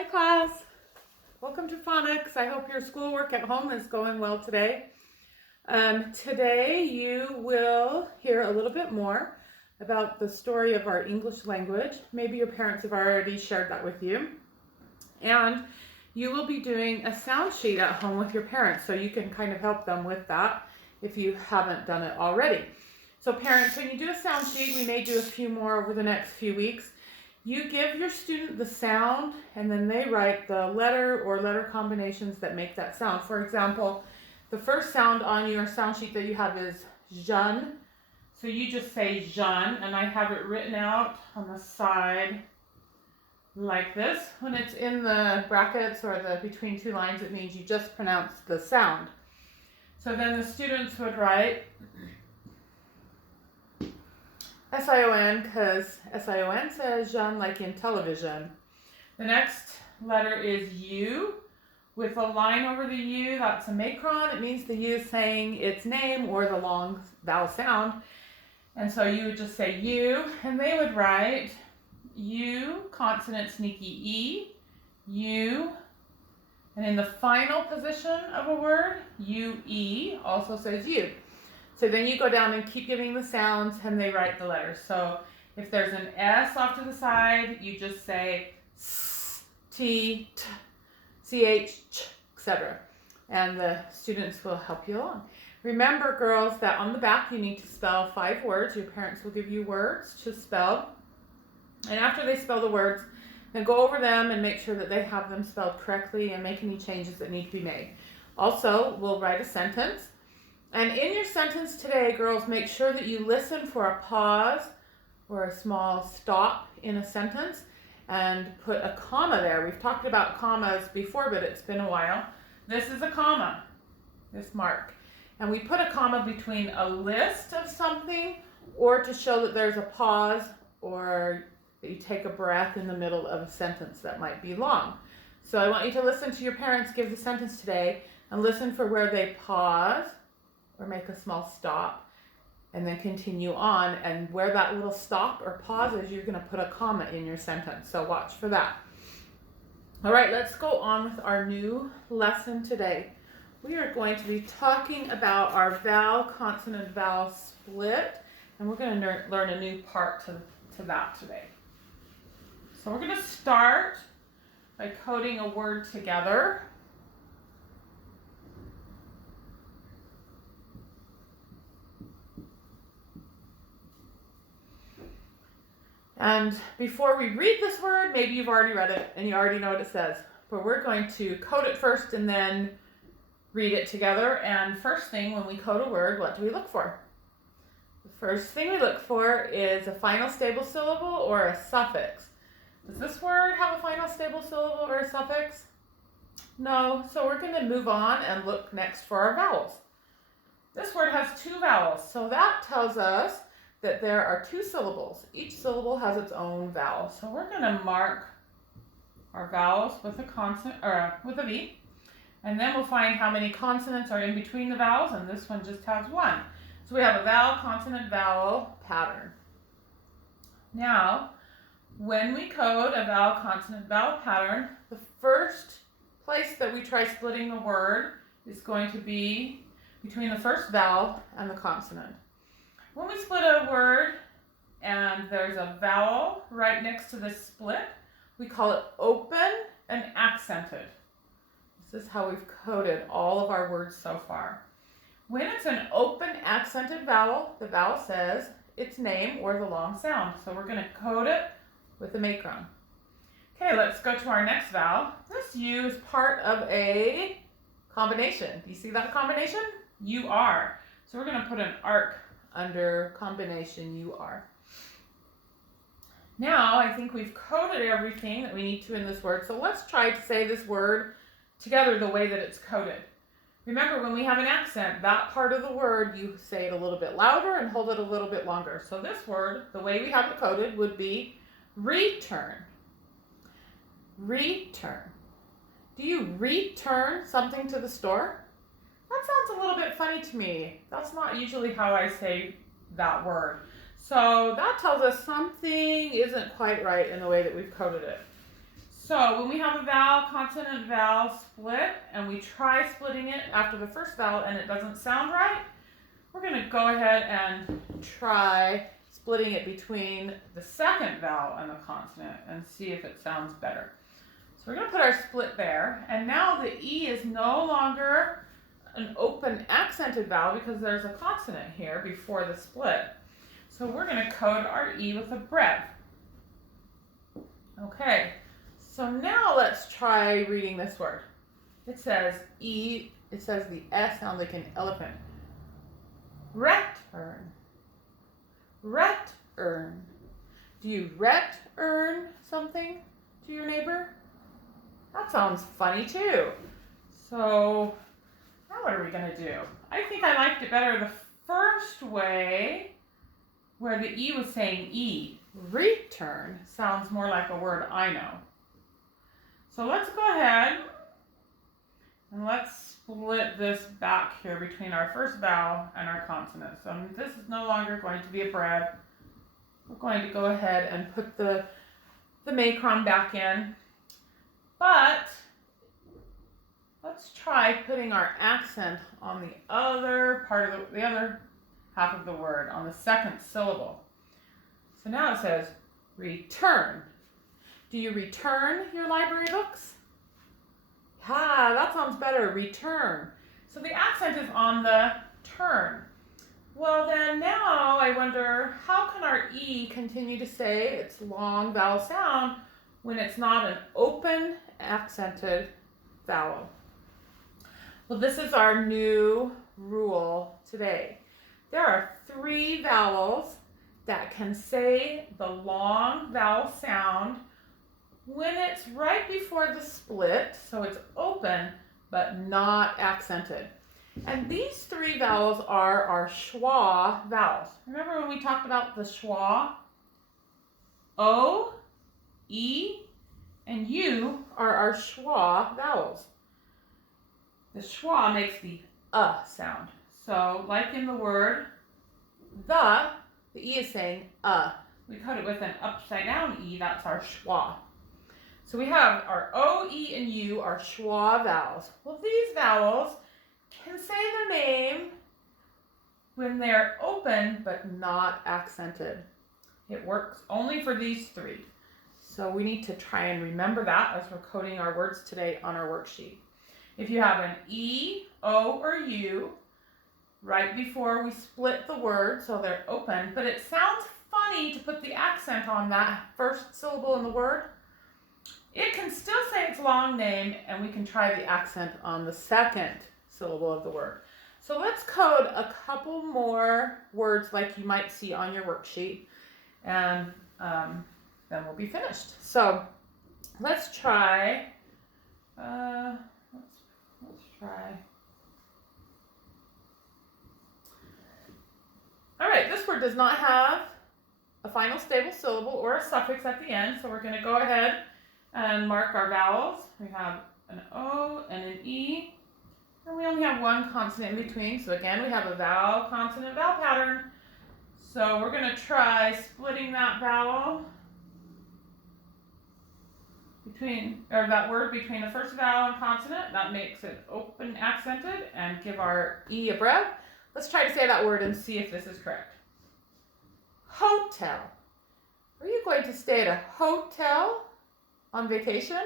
Hi class, welcome to Phonics. I hope your schoolwork at home is going well today. Today you will hear a little bit more about the story of our English language. Maybe your parents have already shared that with you. And you will be doing a sound sheet at home with your parents, so you can kind of help them with that if you haven't done it already. So parents, when you do a sound sheet, we may do a few more over the next few weeks. You give your student the sound and then they write the letter or letter combinations that make that sound. For example, the first sound on your sound sheet that you have is Jeanne. So you just say Jeanne, and I have it written out on the side like this. When it's in the brackets or the between two lines, it means you just pronounce the sound. So then the students would write S-I-O-N, because S-I-O-N says Jeanne, like in television. The next letter is U, with a line over the U. That's a macron. It means the U is saying its name or the long vowel sound. And so you would just say U, and they would write U, consonant sneaky E, U, and in the final position of a word, U-E also says U. So then you go down and keep giving the sounds and they write the letters. So if there's an S off to the side, you just say S, T, T, C-H, Ch, etc. And the students will help you along. Remember, girls, that on the back you need to spell 5 words. Your parents will give you words to spell. And after they spell the words, then go over them and make sure that they have them spelled correctly and make any changes that need to be made. Also, we'll write a sentence. And in your sentence today, girls, make sure that you listen for a pause or a small stop in a sentence and put a comma there. We've talked about commas before, but it's been a while. This is a comma, this mark. And we put a comma between a list of something or to show that there's a pause or that you take a breath in the middle of a sentence that might be long. So I want you to listen to your parents give the sentence today and listen for where they pause or make a small stop and then continue on, and where that little stop or pause is, you're going to put a comma in your sentence. So watch for that. All right, let's go on with our new lesson today. We are going to be talking about our vowel consonant vowel split, and we're going to learn a new part to that today. So we're going to start by coding a word together. And before we read this word, maybe you've already read it and you already know what it says, but we're going to code it first and then read it together. And first thing, when we code a word, what do we look for? The first thing we look for is a final stable syllable or a suffix. Does this word have a final stable syllable or a suffix? No, so we're going to move on and look next for our vowels. This word has 2 vowels, so that tells us that there are 2 syllables. Each syllable has its own vowel. So we're going to mark our vowels with a consonant or with a V, and then we'll find how many consonants are in between the vowels, and this one just has 1. So we have a vowel consonant vowel pattern. Now, when we code a vowel consonant vowel pattern, the first place that we try splitting the word is going to be between the first vowel and the consonant. When we split a word and there's a vowel right next to the split, we call it open and accented. This is how we've coded all of our words so far. When it's an open accented vowel, the vowel says its name or the long sound. So we're going to code it with a macron. Okay, let's go to our next vowel. This U is part of a combination. Do you see that combination? U-R. So we're going to put an arc under combination UR. Now I think we've coded everything that we need to in this word, so let's try to say this word together the way that it's coded. Remember, when we have an accent, that part of the word, you say it a little bit louder and hold it a little bit longer. So this word, the way we have it coded, would be return. Return. Do you return something to the store? That sounds a little bit funny to me. That's not usually how I say that word. So that tells us something isn't quite right in the way that we've coded it. So when we have a vowel, consonant, vowel split, and we try splitting it after the first vowel and it doesn't sound right, we're going to go ahead and try splitting it between the second vowel and the consonant and see if it sounds better. So we're going to put our split there, and now the E is no longer an open accented vowel because there's a consonant here before the split. So we're going to code our E with a breath. Okay, so now let's try reading this word. It says E, it says the S sounds like an elephant. Return. Return. Do you return something to your neighbor? That sounds funny too. So now what are we going to do? I think I liked it better the first way where the E was saying E. Return sounds more like a word I know. So let's go ahead and let's split this back here between our first vowel and our consonant. So this is no longer going to be a breath. We're going to go ahead and put the macron back in. But let's try putting our accent on the other part of the other half of the word, on the second syllable. So now it says return. Do you return your library books? Ah, that sounds better, return. So the accent is on the turn. Well then now I wonder, how can our E continue to say its long vowel sound when it's not an open accented vowel? Well, this is our new rule today. There are 3 vowels that can say the long vowel sound when it's right before the split, so it's open but not accented. And these 3 vowels are our schwa vowels. Remember when we talked about the schwa? O, E, and U are our schwa vowels. The schwa makes the sound. So like in the word the E is saying We cut it with an upside down E, that's our schwa. So we have our O, E, and U are schwa vowels. Well, these vowels can say their name when they're open but not accented. It works only for these 3. So we need to try and remember that as we're coding our words today on our worksheet. If you have an E, O, or U right before we split the word, so they're open, but it sounds funny to put the accent on that first syllable in the word, it can still say its long name, and we can try the accent on the second syllable of the word. So let's code a couple more words like you might see on your worksheet, and then we'll be finished. So let's try, let's try. All right, this word does not have a final stable syllable or a suffix at the end, so we're going to go ahead and mark our vowels. We have an O and an E, and we only have one consonant in between. So again, we have a vowel, consonant, vowel pattern. So we're going to try splitting that vowel that word between the first vowel and consonant. That makes it open accented and give our E a breath. Let's try to say that word and see if this is correct. Hotel. Are you going to stay at a hotel on vacation?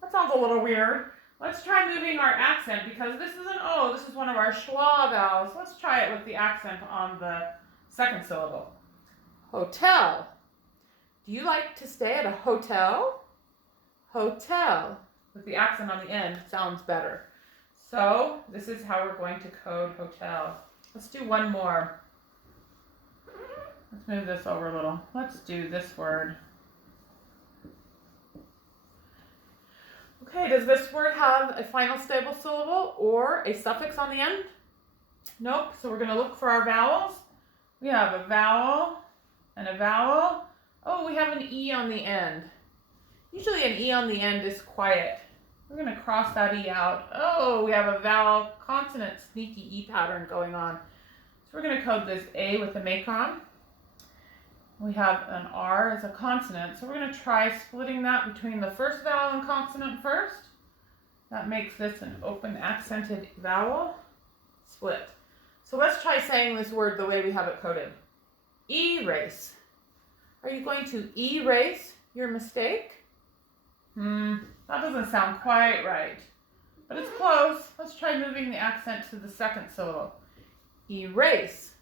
That sounds a little weird. Let's try moving our accent because this is an O. This is one of our schwa vowels. Let's try it with the accent on the second syllable. Hotel. Do you like to stay at a hotel? Hotel. With the accent on the end sounds better. So this is how we're going to code hotel. Let's do one more. Let's move this over a little. Let's do this word. Okay, does this word have a final stable syllable or a suffix on the end? Nope, so we're going to look for our vowels. We have a vowel and a vowel. Oh, we have an E on the end. Usually an E on the end is quiet. We're going to cross that E out. Oh, we have a vowel consonant sneaky E pattern going on. So we're going to code this A with a macron. We have an R as a consonant, so we're going to try splitting that between the first vowel and consonant first. That makes this an open accented vowel. Split. So let's try saying this word the way we have it coded. Erase. Are you going to erase your mistake? That doesn't sound quite right, but it's close. Let's try moving the accent to the second syllable. Erase.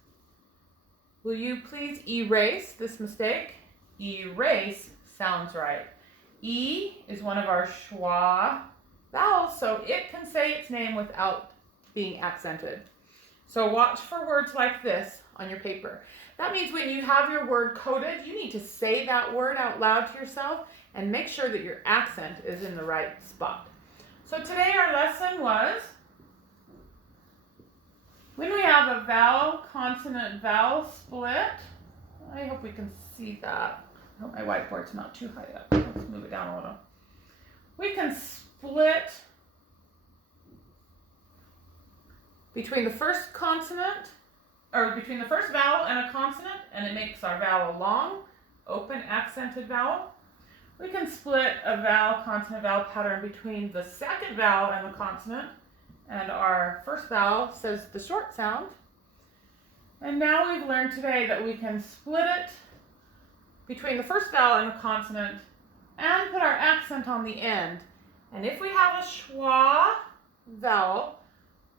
Will you please erase this mistake? Erase sounds right. E is one of our schwa vowels, so it can say its name without being accented. So watch for words like this on your paper. That means when you have your word coded, you need to say that word out loud to yourself and make sure that your accent is in the right spot. So today our lesson was when we have a vowel, consonant, vowel split. I hope we can see that. I hope my whiteboard's not too high up. Let's move it down a little. We can split between the first consonant, or between the first vowel and a consonant, and it makes our vowel long, open accented vowel. We can split a vowel, consonant, vowel pattern between the second vowel and the consonant, and our first vowel says the short sound. And now we've learned today that we can split it between the first vowel and the consonant and put our accent on the end. And if we have a schwa vowel,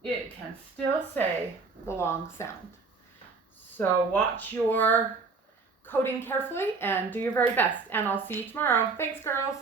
it can still say the long sound. So watch your coding carefully and do your very best. And I'll see you tomorrow. Thanks, girls.